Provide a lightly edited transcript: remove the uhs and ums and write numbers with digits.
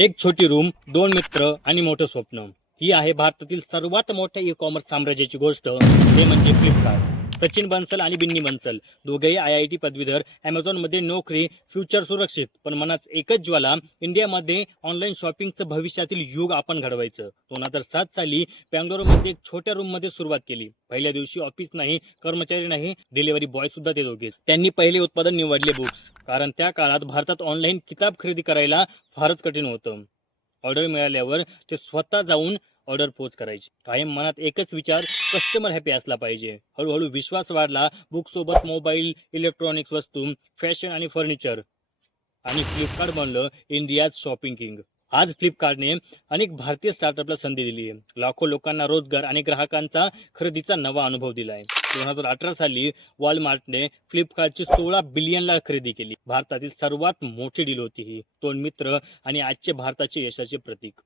एक छोटी रूम, दोन मित्र आणि मोठं स्वप्न. ही आहे भारतातील सर्वात मोठ्या ई कॉमर्स साम्राज्याची गोष्ट. ते म्हणजे फ्लिपकार्ट. सचिन बन्सल आणि बिन्नी बन्सल दोघेही IIT पदवीधर. मध्ये नोकरी, फ्युचर सुरक्षित, पण मनात एकच ज्वाला. इंडियामध्ये ऑनलाईन शॉपिंगचं भविष्यातील युग आपण घडवायचं. 2007 साली बँगलोरमध्ये एक छोट्या रूम मध्ये सुरुवात केली. पहिल्या दिवशी ऑफिस नाही, कर्मचारी नाही, डिलिव्हरी बॉय सुद्धा ते दोघे. त्यांनी पहिले उत्पादन निवडले बुक्स, कारण त्या काळात भारतात ऑनलाईन किताब खरेदी करायला फारच कठीण होतं. ऑर्डर मिळाल्यावर ते स्वतः जाऊन ऑर्डर पोच करायचे. कायम मनात एकच विचार, कस्टमर हॅपी असला पाहिजे. हळूहळू विश्वास वाढला. बुक सोबत मोबाईल, इलेक्ट्रॉनिक्स वस्तू, फॅशन आणि फर्निचर, आणि फ्लिपकार्ट बनलं इंडियाज शॉपिंग किंग. आज फ्लिपकार्टने अनेक भारतीय स्टार्टअपला संधी दिली आहे. लाखो लोकांना रोजगार आणि ग्राहकांचा खरेदीचा नवा अनुभव दिलाय. 2018 साली वॉलमार्टने फ्लिपकार्टची 16 बिलियनला खरेदी केली. भारतातील सर्वात मोठी डील होती ही. दोन मित्र आणि आजचे भारताचे यशाचे प्रतीक.